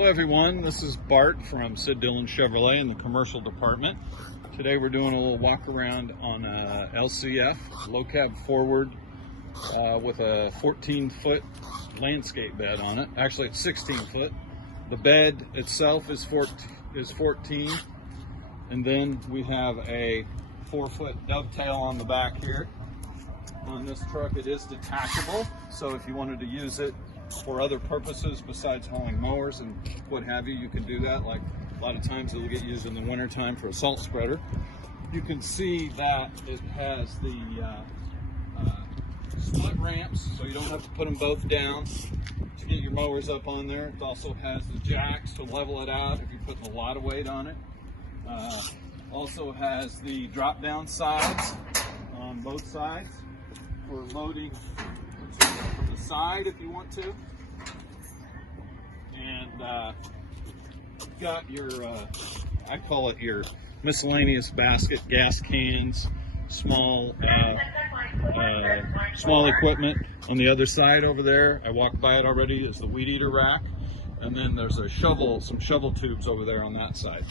Hello everyone, this is Bart from Sid Dillon Chevrolet in the commercial department. Today we're doing a little walk around on a LCF, low cab forward, with a 14-foot landscape bed on it. Actually it's 16 foot. The bed itself is 14, and then we have a 4-foot dovetail on the back here. On this truck it is detachable, so if you wanted to use it for other purposes besides hauling mowers and what have you, you can do that. Like a lot of times it'll get used in the winter time for a salt spreader. You can see that it has the split ramps, so you don't have to put them both down to get your mowers up on there. It also has the jacks to level it out if you're putting a lot of weight on it. Also has the drop down sides on both sides for loading from the side if you want to. And you've got your, I call it your miscellaneous basket, gas cans, small equipment. On the other side over there, I walked by it already, is the weed eater rack. And then there's a some shovel tubes over there on that side.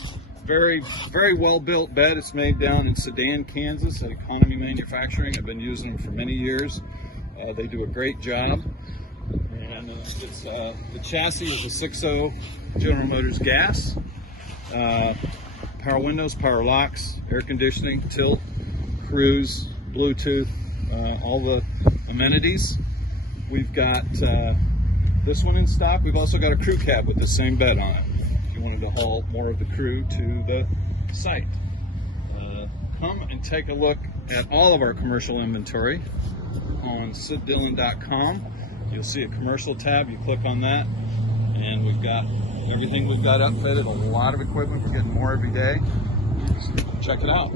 Very, very well built bed. It's made down in Sedan, Kansas at Economy Manufacturing. I've been using them for many years. They do a great job. And the chassis is a 6.0 General Motors gas. Power windows, power locks, air conditioning, tilt, cruise, Bluetooth, all the amenities. We've got this one in stock. We've also got a crew cab with the same bed on it if you wanted to haul more of the crew to the site. Come and take a look at all of our commercial inventory on siddillon.com. You'll see a commercial tab. You click on that, and we've got everything we've got outfitted, a lot of equipment. We're getting more every day. Check it out.